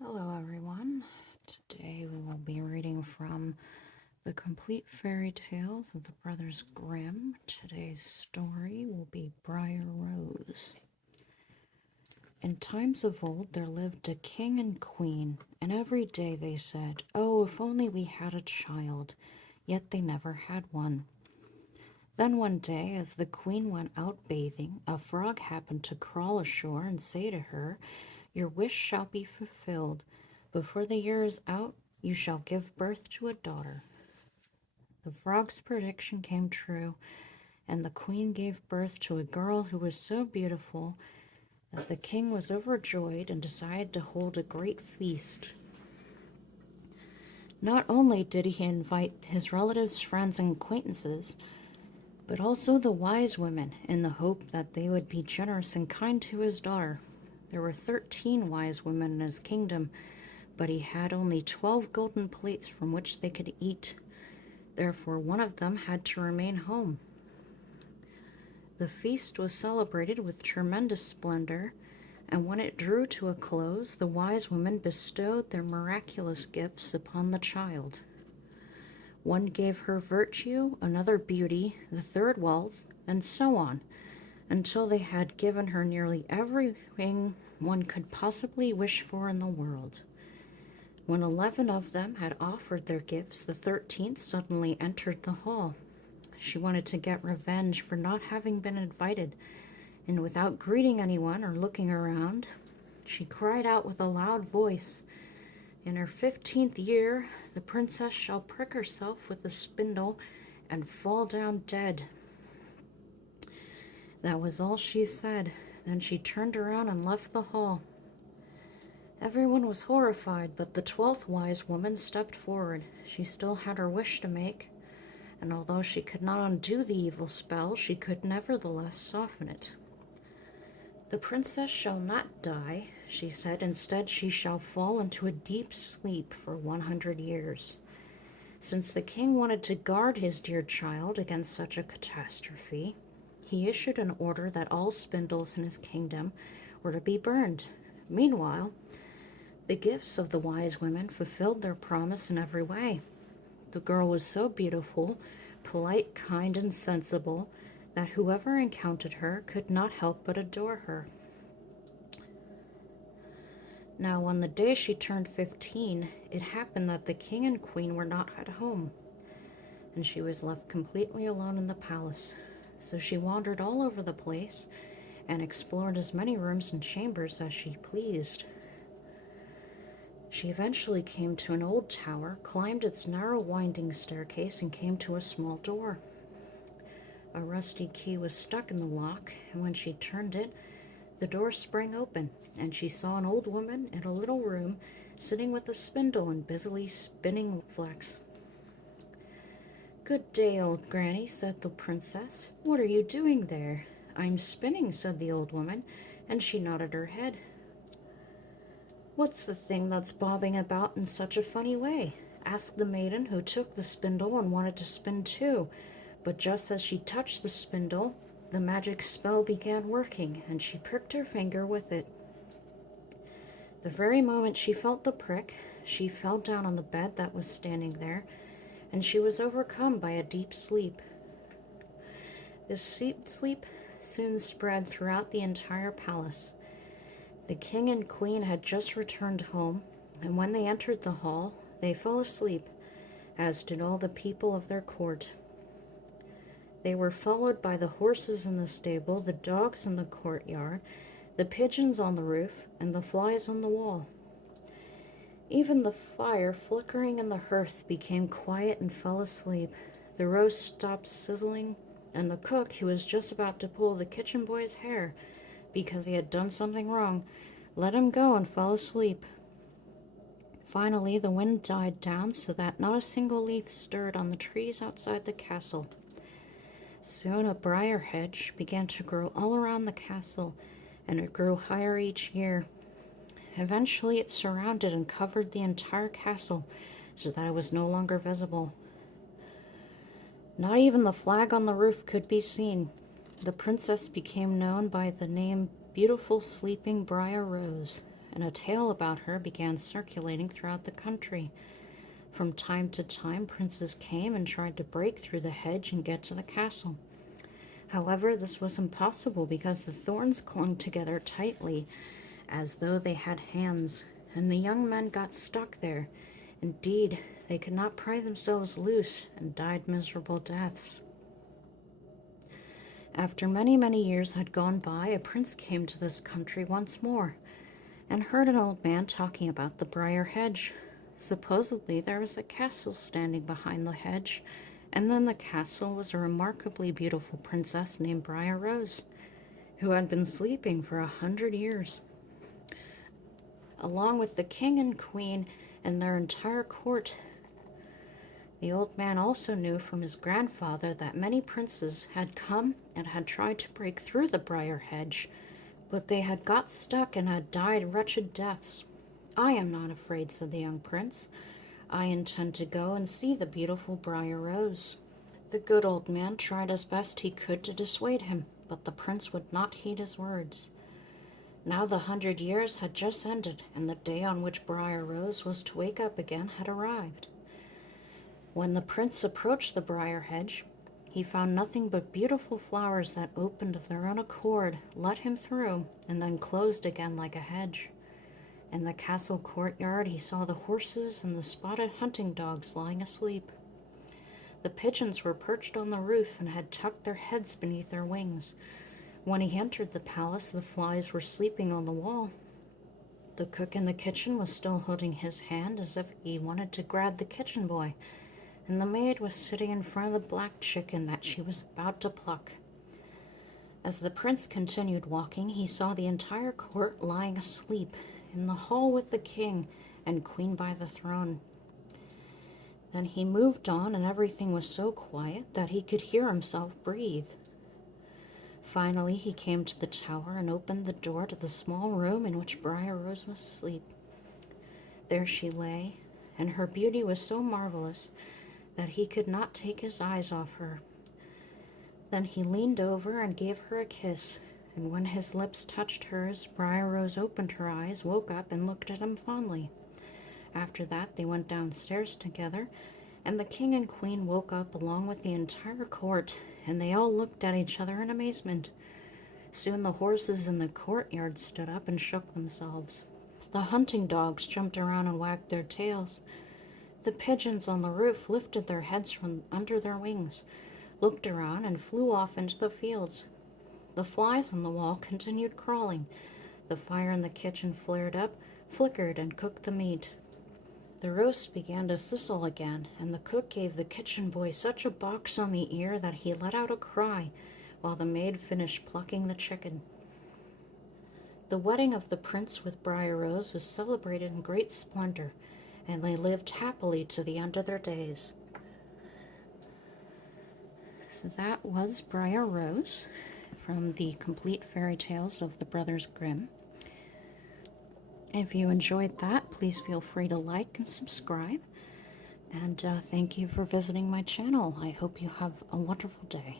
Hello, everyone. Today we will be reading from The Complete Fairy Tales of the Brothers Grimm. Today's story will be Brier Rose. In times of old, there lived a king and queen, and every day they said, "Oh, if only we had a child," yet they never had one. Then one day, as the queen went out bathing, a frog happened to crawl ashore and say to her, "Your wish shall be fulfilled. Before the year is out, you shall give birth to a daughter." The frog's prediction came true, and the queen gave birth to a girl who was so beautiful that the king was overjoyed and decided to hold a great feast. Not only did he invite his relatives, friends, and acquaintances, but also the wise women, in the hope that they would be generous and kind to his daughter. There were 13 wise women in his kingdom, but he had only 12 golden plates from which they could eat. Therefore, one of them had to remain home. The feast was celebrated with tremendous splendor, and when it drew to a close, the wise women bestowed their miraculous gifts upon the child. One gave her virtue, another beauty, the third wealth, and so on, until they had given her nearly everything one could possibly wish for in the world. When 11 of them had offered their gifts, the 13th suddenly entered the hall. She wanted to get revenge for not having been invited, and without greeting anyone or looking around, she cried out with a loud voice, "In her 15th year, the princess shall prick herself with a spindle and fall down dead." That was all she said. Then she turned around and left the hall. Everyone was horrified, but the 12th wise woman stepped forward. She still had her wish to make, and although she could not undo the evil spell, she could nevertheless soften it. "The princess shall not die," she said. "Instead, she shall fall into a deep sleep for 100 years. Since the king wanted to guard his dear child against such a catastrophe, he issued an order that all spindles in his kingdom were to be burned. Meanwhile, the gifts of the wise women fulfilled their promise in every way. The girl was so beautiful, polite, kind, and sensible that whoever encountered her could not help but adore her. Now, on the day she turned 15, it happened that the king and queen were not at home, and she was left completely alone in the palace. So she wandered all over the place and explored as many rooms and chambers as she pleased. She eventually came to an old tower, climbed its narrow winding staircase, and came to a small door. A rusty key was stuck in the lock, and when she turned it, the door sprang open, and she saw an old woman in a little room, sitting with a spindle and busily spinning flax. "Good day, old granny," said the princess. "What are you doing there?" "I'm spinning," said the old woman, and she nodded her head. "What's the thing that's bobbing about in such a funny way?" asked the maiden, who took the spindle and wanted to spin too. But just as she touched the spindle, the magic spell began working, and she pricked her finger with it. The very moment she felt the prick, she fell down on the bed that was standing there, and she was overcome by a deep sleep. This sleep soon spread throughout the entire palace. The king and queen had just returned home, and when they entered the hall, they fell asleep, as did all the people of their court. They were followed by the horses in the stable, the dogs in the courtyard, the pigeons on the roof, and the flies on the wall. Even the fire flickering in the hearth became quiet and fell asleep. The roast stopped sizzling, and the cook, who was just about to pull the kitchen boy's hair because he had done something wrong, let him go and fell asleep. Finally, the wind died down so that not a single leaf stirred on the trees outside the castle. Soon a briar hedge began to grow all around the castle, and it grew higher each year. Eventually it surrounded and covered the entire castle so that it was no longer visible. Not even the flag on the roof could be seen. The princess became known by the name Beautiful Sleeping Brier Rose. and a tale about her began circulating throughout the country. From time to time, princes came and tried to break through the hedge and get to the castle. However, this was impossible because the thorns clung together tightly, as though they had hands, and the young men got stuck there. Indeed, they could not pry themselves loose and died miserable deaths. After many, many years had gone by, a prince came to this country once more, and heard an old man talking about the briar hedge. Supposedly there was a castle standing behind the hedge, and in the castle was a remarkably beautiful princess named Brier Rose, who had been sleeping for 100 years, along with the king and queen and their entire court. The old man also knew from his grandfather that many princes had come and had tried to break through the briar hedge, but they had got stuck and had died wretched deaths. "I am not afraid," said the young prince. "I intend to go and see the beautiful Brier Rose." The good old man tried as best he could to dissuade him, but the prince would not heed his words. Now the 100 years had just ended, and the day on which Brier Rose was to wake up again had arrived. When the prince approached the briar hedge, he found nothing but beautiful flowers that opened of their own accord, let him through, and then closed again like a hedge. In the castle courtyard he saw the horses and the spotted hunting dogs lying asleep. The pigeons were perched on the roof and had tucked their heads beneath their wings. When he entered the palace, the flies were sleeping on the wall. The cook in the kitchen was still holding his hand as if he wanted to grab the kitchen boy, and the maid was sitting in front of the black chicken that she was about to pluck. As the prince continued walking, he saw the entire court lying asleep in the hall with the king and queen by the throne. Then he moved on, and everything was so quiet that he could hear himself breathe. Finally, he came to the tower and opened the door to the small room in which Brier Rose was asleep. There she lay, and her beauty was so marvelous that he could not take his eyes off her. Then he leaned over and gave her a kiss, and when his lips touched hers, Brier Rose opened her eyes, woke up, and looked at him fondly. After that, they went downstairs together, and the king and queen woke up along with the entire court, and they all looked at each other in amazement. Soon the horses in the courtyard stood up and shook themselves. The hunting dogs jumped around and wagged their tails. The pigeons on the roof lifted their heads from under their wings, looked around, and flew off into the fields. The flies on the wall continued crawling. The fire in the kitchen flared up, flickered, and cooked the meat. The roast began to sizzle again, and the cook gave the kitchen boy such a box on the ear that he let out a cry, while the maid finished plucking the chicken. The wedding of the prince with Brier Rose was celebrated in great splendor, and they lived happily to the end of their days. So that was Brier Rose from the complete fairy tales of the Brothers Grimm. If you enjoyed that, please feel free to like and subscribe. And thank you for visiting my channel. I hope you have a wonderful day.